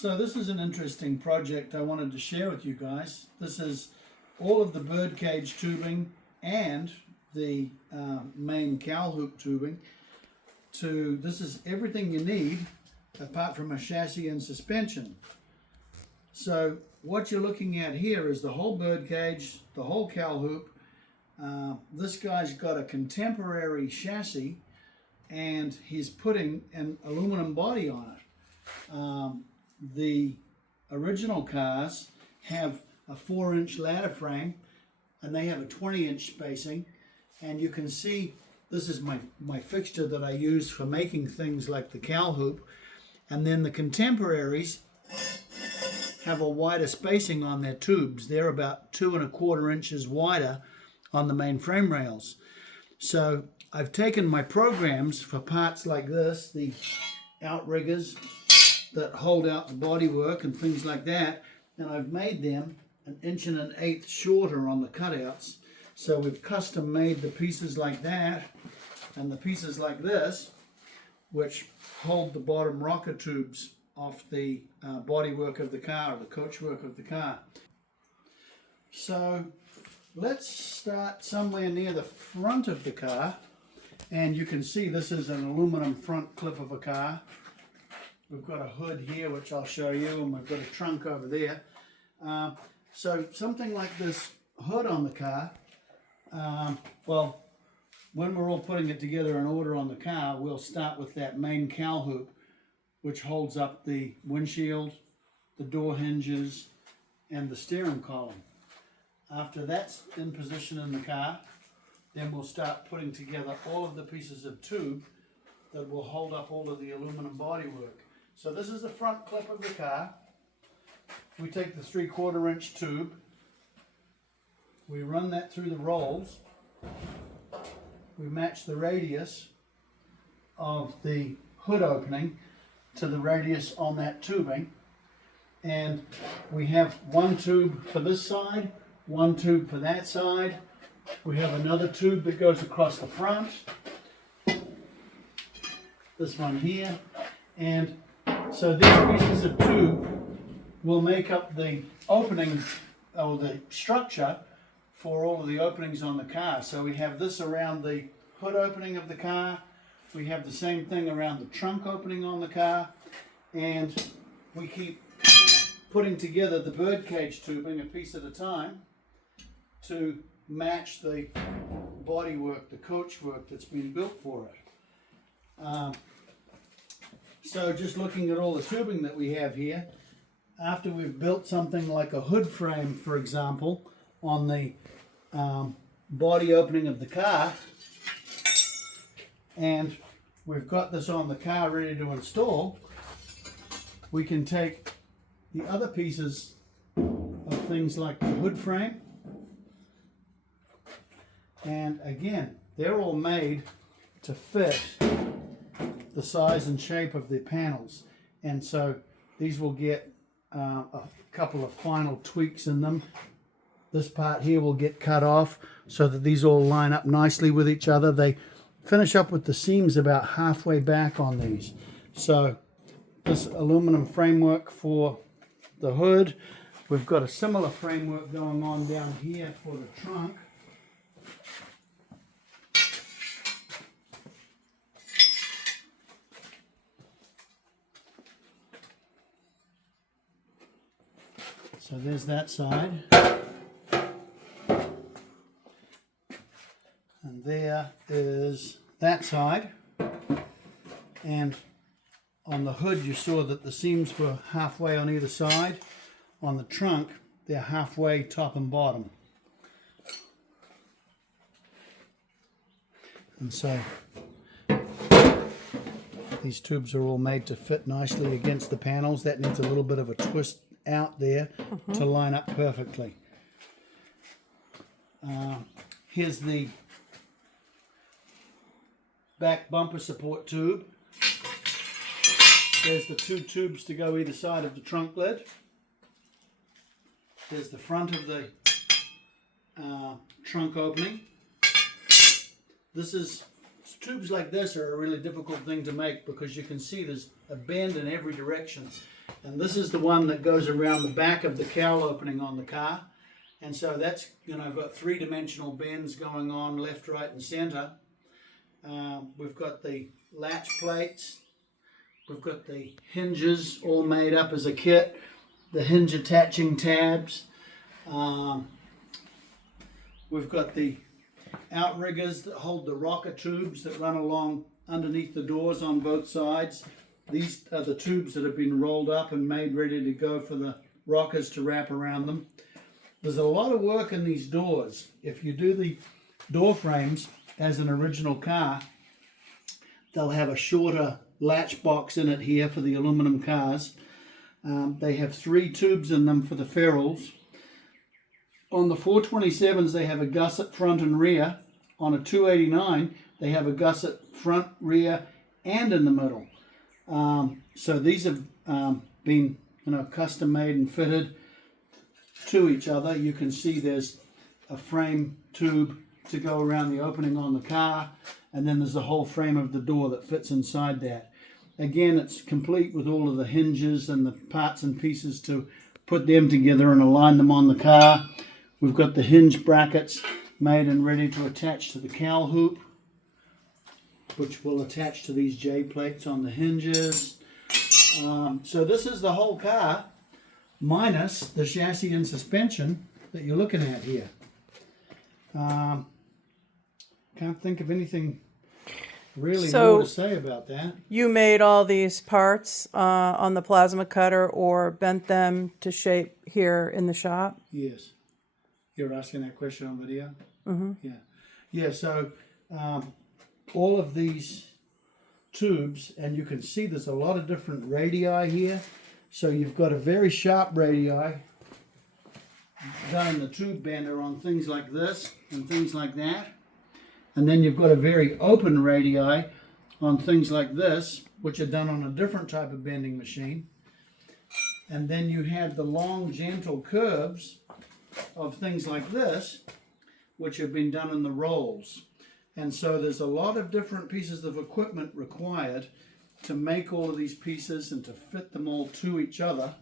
So this is an interesting project I wanted to share with you guys. This is all of the birdcage tubing and the main cowl hoop tubing. This is everything you need apart from a chassis and suspension. So what you're looking at here is the whole birdcage, the whole cowl hoop. This guy's got a contemporary chassis and he's putting an aluminum body on it. The original cars have a 4-inch ladder frame and they have a 20-inch spacing, and you can see this is my fixture that I use for making things like the cowl hoop. And then the contemporaries have a wider spacing on their tubes. They're about 2 1/4 inches wider on the main frame rails. So I've taken my programs for parts like this, the outriggers that hold out the bodywork and things like that, and I've made them 1 1/8 inches shorter on the cutouts. So we've custom made the pieces like that and the pieces like this, which hold the bottom rocker tubes off the bodywork of the car, or the coachwork of the car. So let's start somewhere near the front of the car, and you can see this is an aluminum front clip of a car. We've got a hood here which I'll show you, and we've got a trunk over there. So something like this hood on the car, well, when we're all putting it together in order on the car, we'll start with that main cowl hoop, which holds up the windshield, the door hinges, and the steering column. After that's in position in the car, then we'll start putting together all of the pieces of tube that will hold up all of the aluminum bodywork. So this is the front clip of the car. We take the 3/4 inch tube, we run that through the rolls, we match the radius of the hood opening to the radius on that tubing, and we have one tube for this side, one tube for that side. We have another tube that goes across the front, this one here, and so these pieces of tube will make up the opening, or the structure for all of the openings on the car. So we have this around the hood opening of the car, we have the same thing around the trunk opening on the car, and we keep putting together the birdcage tubing a piece at a time to match the bodywork, the coachwork that's been built for it. So just looking at all the tubing that we have here, after we've built something like a hood frame, for example, on the body opening of the car, and we've got this on the car ready to install, we can take the other pieces of things like the hood frame, and again, they're all made to fit the size and shape of the panels, and so these will get a couple of final tweaks in them. This part here will get cut off so that these all line up nicely with each other. They finish up with the seams about halfway back on these. So this aluminum framework for the hood, we've got a similar framework going on down here for the trunk. So there's that side, and there is that side, and on the hood you saw that the seams were halfway on either side. On the trunk they're halfway top and bottom, and so these tubes are all made to fit nicely against the panels. That needs a little bit of a twist out there to line up perfectly. Here's the back bumper support tube. There's the 2 tubes to go either side of the trunk lid. There's the front of the trunk opening. Tubes like this are a really difficult thing to make because you can see there's a bend in every direction. And this is the one that goes around the back of the cowl opening on the car. And so that's, got three-dimensional bends going on left, right, and center. We've got the latch plates. We've got the hinges all made up as a kit. The hinge attaching tabs. We've got the outriggers that hold the rocker tubes that run along underneath the doors on both sides. These are the tubes that have been rolled up and made ready to go for the rockers to wrap around them. There's a lot of work in these doors. If you do the door frames as an original car, they'll have a shorter latch box in it here for the aluminum cars. They have 3 tubes in them for the ferrules. On the 427s, they have a gusset front and rear. On a 289, they have a gusset front, rear, and in the middle. So these have been, custom made and fitted to each other. You can see there's a frame tube to go around the opening on the car, and then there's the whole frame of the door that fits inside that. Again, it's complete with all of the hinges and the parts and pieces to put them together and align them on the car. We've got the hinge brackets made and ready to attach to the cowl hoop, which will attach to these J plates on the hinges. So this is the whole car, minus the chassis and suspension that you're looking at here. Can't think of anything really more to say about that. You made all these parts on the plasma cutter or bent them to shape here in the shop? Yes. You're asking that question on video? Mm-hmm. Yeah. Yeah, so all of these tubes, and you can see there's a lot of different radii here. So you've got a very sharp radii done in the tube bender on things like this and things like that. And then you've got a very open radii on things like this, which are done on a different type of bending machine. And then you have the long, gentle curves of things like this, which have been done in the rolls. And so there's a lot of different pieces of equipment required to make all of these pieces and to fit them all to each other.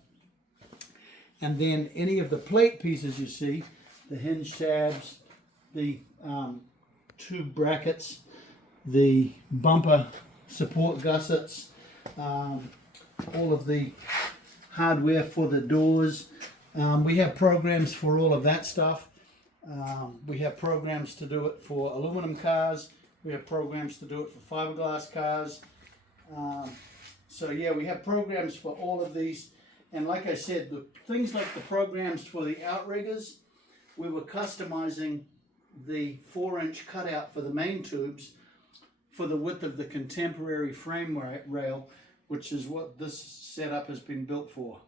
And then any of the plate pieces you see, the hinge tabs, the tube brackets, the bumper support gussets, all of the hardware for the doors. We have programs for all of that stuff. We have programs to do it for aluminum cars. We have programs to do it for fiberglass cars. So yeah, we have programs for all of these. And like I said, the things like the programs for the outriggers, we were customizing the 4-inch cutout for the main tubes for the width of the contemporary frame rail, which is what this setup has been built for.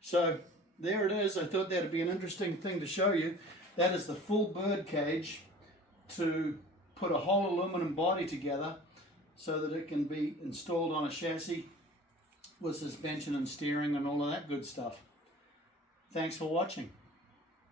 So there it is. I thought that would be an interesting thing to show you. That is the full Birdcage to put a whole aluminum body together so that it can be installed on a chassis with suspension and steering and all of that good stuff. Thanks for watching.